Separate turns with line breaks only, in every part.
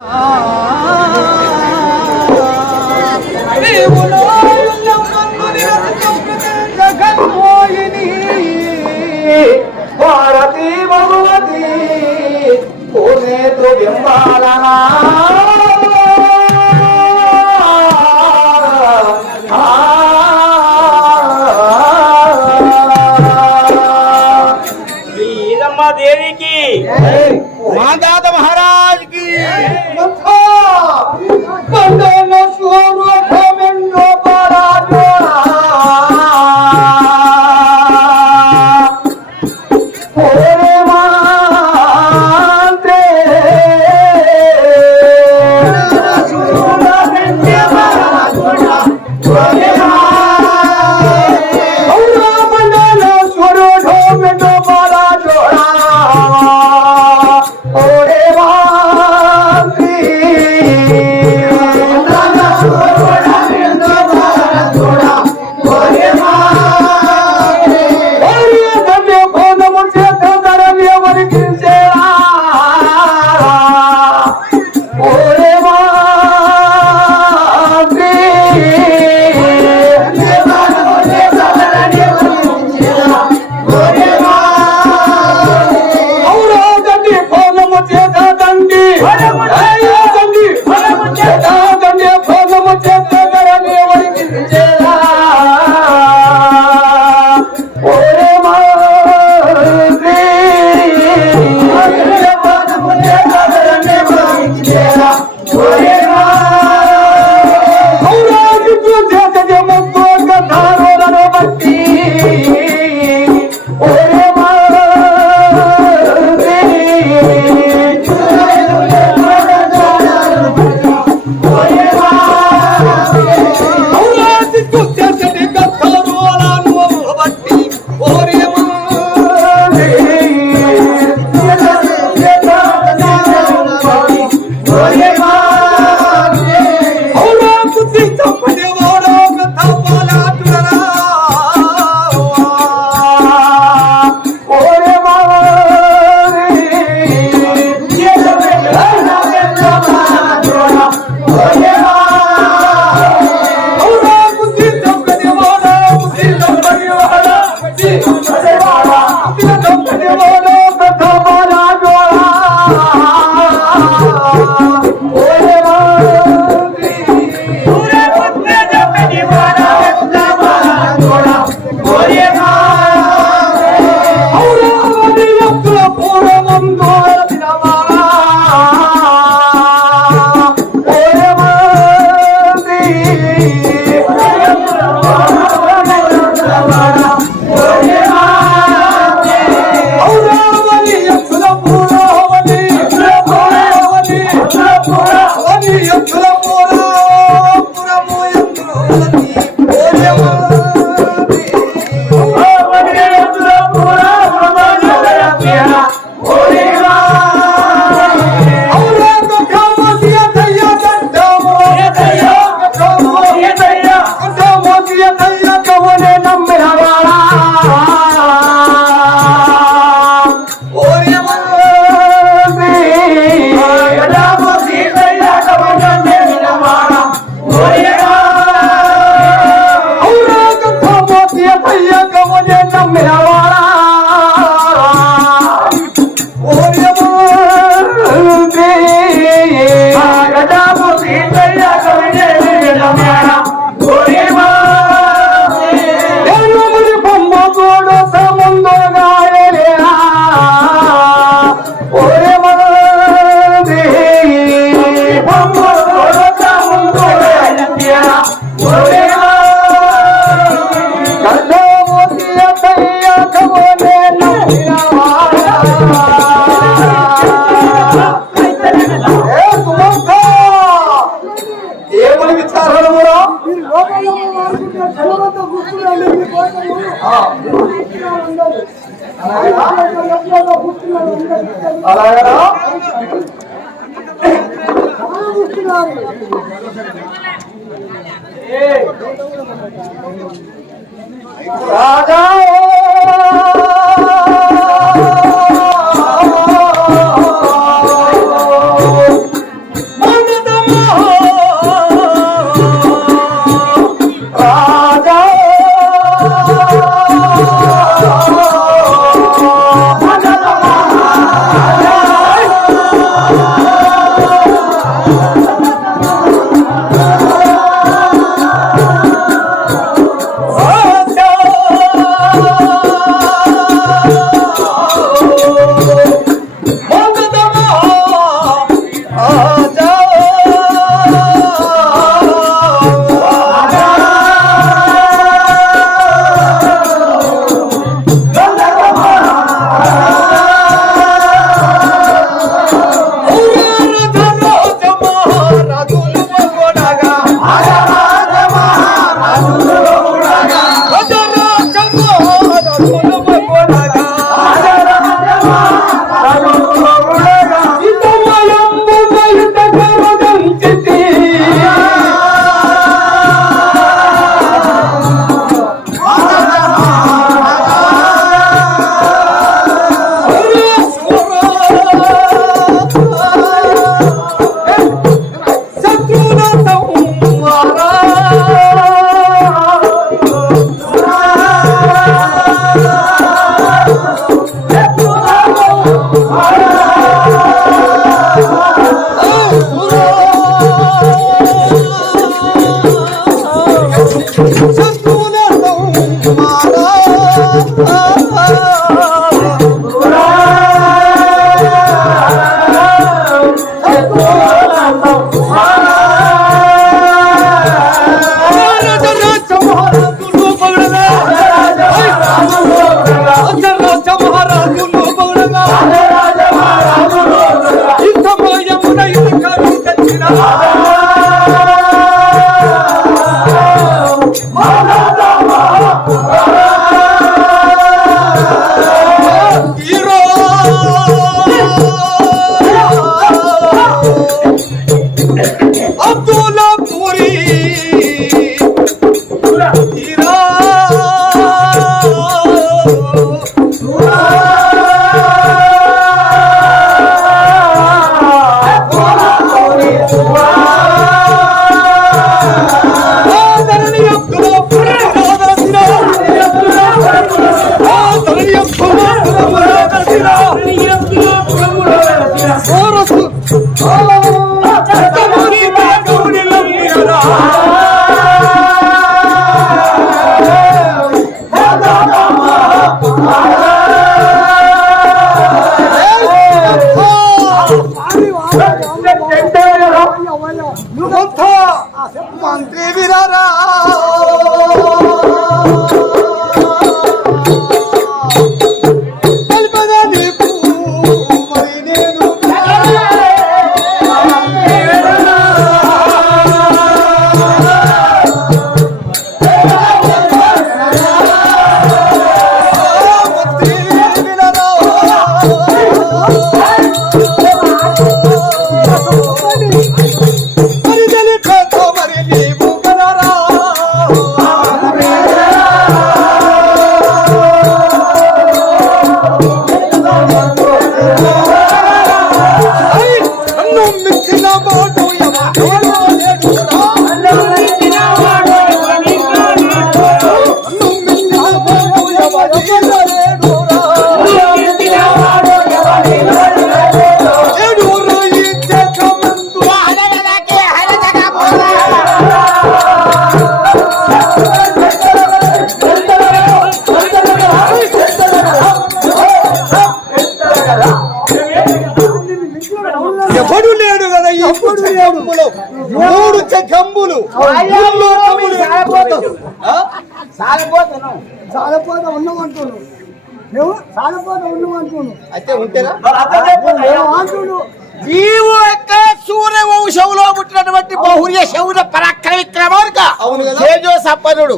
啊 রাজা
ও 我 నువ్వు సాలపోత ఉన్నామంటున్నాను
అయితే ఉంటేగా
అంటుడు
నీవు యొక్క సూర్య వంశంలో పుట్టినటువంటి బహుర్య శౌర్య పరాక్రమ విక్రమార్క? తేజో సంపన్నుడు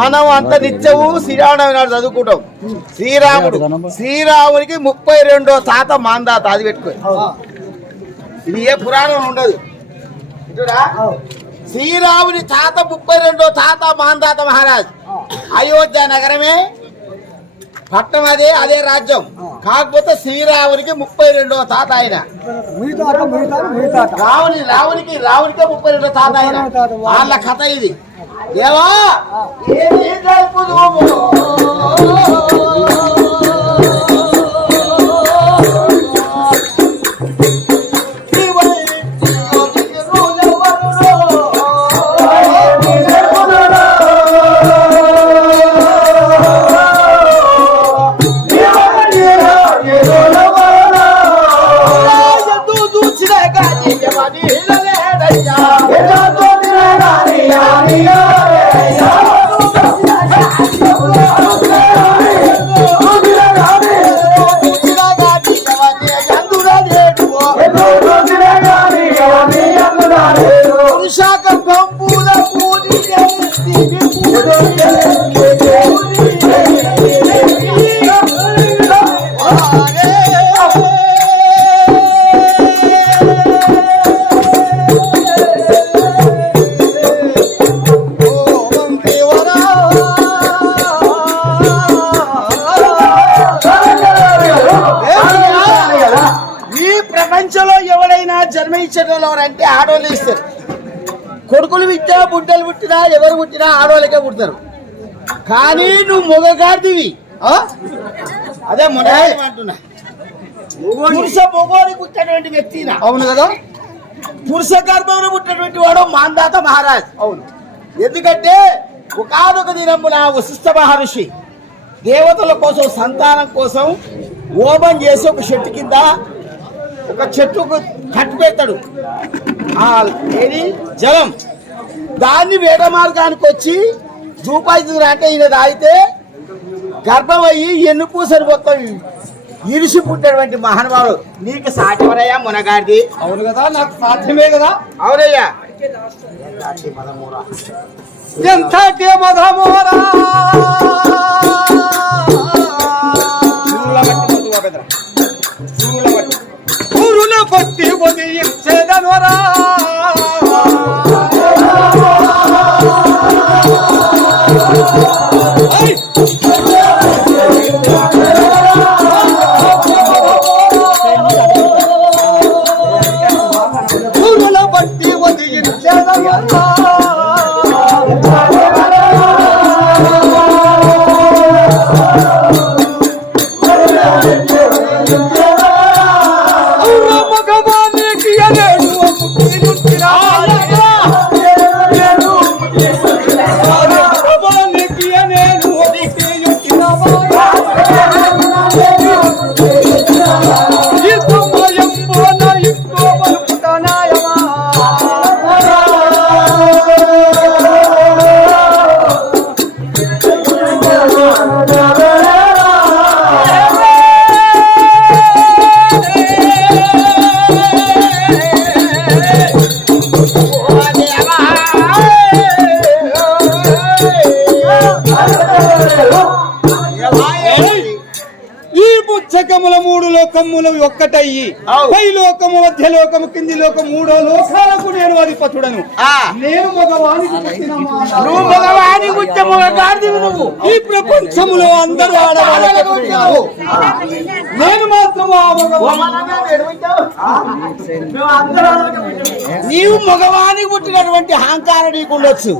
మనం అంత నిత్యము శ్రీరామనవమి నాడు చదువుకుంటాం. శ్రీరాముడు. శ్రీరామునికి ముప్పై రెండో తాత మాందాత అది పెట్టుకో. ఇది ఏ పురాణం ఉండదు. శ్రీరాముని తాత ముప్పై రెండో తాత మాందాత మహారాజ్. అయోధ్య నగరమే పట్టణం అదే అదే రాజ్యం. కాకపోతే శ్రీరామునికి ముప్పై రెండో తాత ఆయన. రావుని రావునికి రావునికే ముప్పై రెండు తాత ఆయన. వాళ్ళ కథ ఇది. దేవా ఆడవాళ్ళకే పుడతారు కానీ నువ్వు మొగగాడివి. అదే మొన్న అంటున్నా. పురుష మొగోని పుట్టినటువంటి వ్యక్తి
అవును కదా?
పురుష గర్భంలో పుట్టినటువంటి వాడు మాందాత మహారాజ్.
అవును.
ఎందుకంటే ఒకనొక దినమున వశిష్ఠ మహర్షి. దేవతల కోసం సంతానం కోసం హోమం చేసి ఒక చెట్టు కింద ఒక చెట్టుకు కట్టు పెడతాడు. ఆ ఏది? జలం. దాన్ని వేట మార్గానికి వచ్చి చూపాయితుంది అంటే ఈయన తాగితే గర్భం అయ్యి ఎన్ను పూసలు మొత్తం ఇరిసి పుట్టినటువంటి మహానుభావుడు. నీకు సాటివరయ్యా మునగాడిది.
అవును కదా నాకు సాధ్యమే కదా.
అవునయ్యా.
ఎంత మధమోరా. పట్టి పుచ్చకముల మూడు లోకములు ఒక్కటయ్యి. పై లోకము మధ్య లోకము కింది లోకము మూడో లోకాలకు నేను అధిపతుడను. నేను.
నువ్వు నువ్వు
ఈ ప్రపంచములో అందరూ పుట్టినారు. నేను మాత్రం.
నీవు మగవానికి పుట్టినటువంటి అహంకారం నీకు ఉండొచ్చు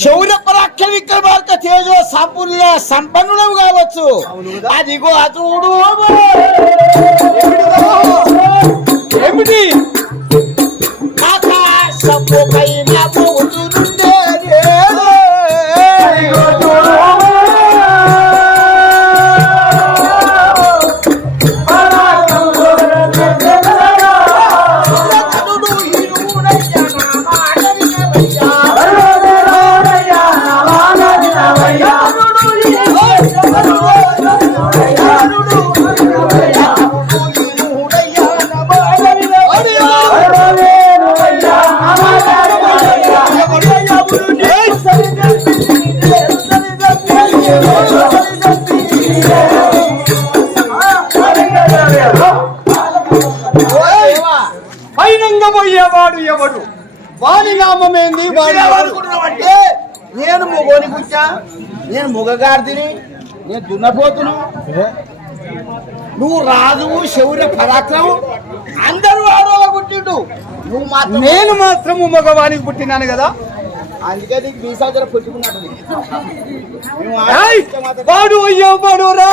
శౌర్య పరాక్ర విక్రమార్క తేజో సంపూర్ణ సంపన్నుడవు కావచ్చు. అదిగో అతూడు
ఏమిటి?
ఆకాశపు
వాడి ఎవరు?
అనుకుంటున్నావంటే? నేను మొగోని కూర్చా? నేను మొగగాడిని నేను దున్నపోతును? నువ్వు రాజువు శౌర్య పరాక్రమం అందరూ ఆడవాళ్ళ పుట్టిండు. నువ్వు మాత్రం
నేను మాత్రము మగవానికి పుట్టినాను కదా?
అందుకే నీకు పుట్టుకున్నట్టు నువ్వు
ఏయ్!
ఆడపిల్ల మాత్రం-
వాడు రా.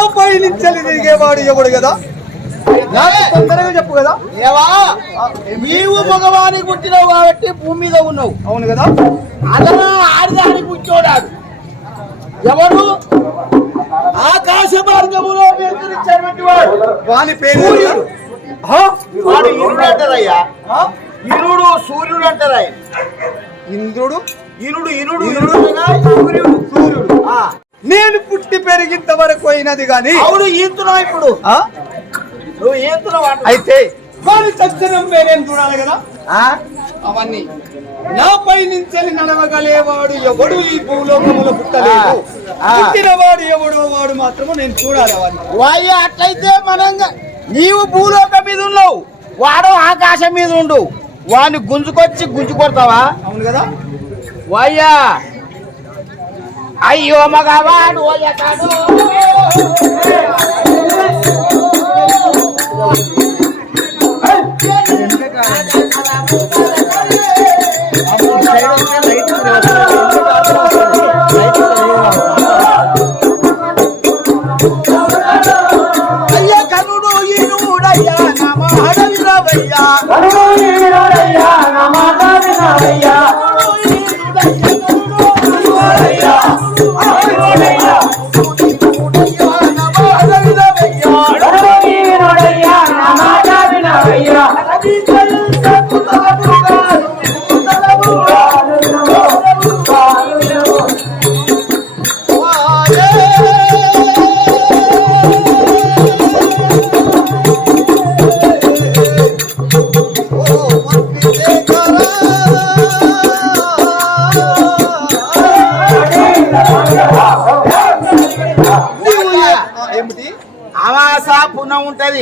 నాపై నిచ్చలి తిరిగేవాడు ఎవడు కదా? తొందరగా చెప్పు కదా.
ఏవా? నీవు మగవానికి పుట్టినావు కాబట్టి భూమి మీద ఉన్నావు.
అవును కదా?
అలా ఆడదానికి పుట్టోడాడు ఎవరు? ఆకాశ మార్గములో వెలుతురిచ్చేటువంటి వాడు.
వాని పేరు?
వాడు ఇనుడు అంటారయ్యా.
ఆ?
ఇనుడు సూర్యుడు అంటారయ్య.
ఇంద్రుడు?
ఇనుడు ఇనుడు ఇనుడు సూర్యుడు. సూర్యుడు.
నేను పుట్టి పెరిగింత వరకు అయినది గాని.
అవును ఈతున్నా ఇప్పుడు.
ఆ?
నువ్వు అంటున్నా.
అయితే. వారి తక్షణం నేను చూడాలి కదా?
ఆ?
అవన్నీ. నాపై నుంచి నడవగలేవాడు ఎవడు ఈ భూలోకములో పుట్టలేదు. పుట్టినవాడు ఎవడో వాడు మాత్రము నేను చూడాలి అవన్నీ.
వాయ్య అట్లయితే మనంగా నీవు భూలోకం మీద ఉన్నావు వాడు ఆకాశం మీద ఉండు. వాడిని గుంజుకొచ్చి గుంజు కొడతావా
అవును కదా?
వాయ్యా అయ్యో మగవాడు ఓయకాడు. అయ్య నమ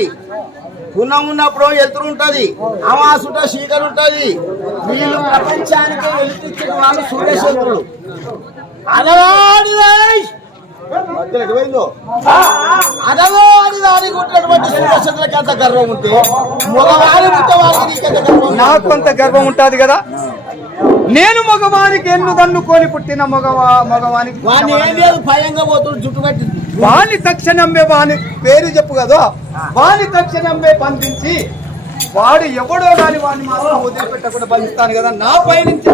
ఉంటది. పుణ్యం ఉన్నప్పుడు ఎదురు ఉంటది. అమాస ఉంటే శీకలు ఉంటది. వీళ్ళు ప్రపంచానికి వెలిపించిన వాళ్ళు మధ్యలో ఎటువైందో అదవాడి దానికి ఉన్నటువంటి సూర్యచంద్రులకి అంత గర్వం ఉంటే మగవాడి నీకెంత గర్వం?
నాకు అంత గర్వం ఉంటది కదా. నేను మగవానికి ఎన్ను దన్నుకొని పుట్టిన మగవా మగవానికి
వాడిని ఏం లేదు భయంగా పోతుడు జుట్టు పెట్టి
వాణి తక్షణమే వాని పేరు చెప్పు కదా. వాని తక్షణమే బంధించి వాడు ఎవడో కానీ వాడిని మాత్రం వదిలిపెట్టకుండా బంధిస్తాను కదా. నా పై నుంచి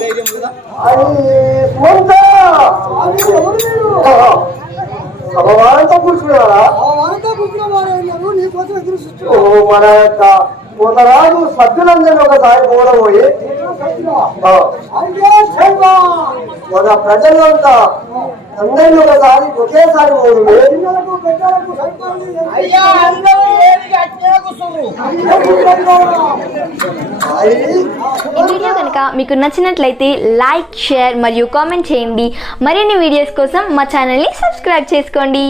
ధైర్యం కదా
మన యొక్క పోతరాజు సభ్యులందరినీ ఒకసారి పోయి ఆ, మన ప్రజలంతా అందరినీ ఒకసారి ఒకేసారి.
ఈ వీడియో కనుక మీకు నచ్చినట్లయితే లైక్ షేర్ మరియు కామెంట్ చేయండి. మరిన్ని వీడియోస్ కోసం మా ఛానల్ని సబ్స్క్రైబ్ చేసుకోండి.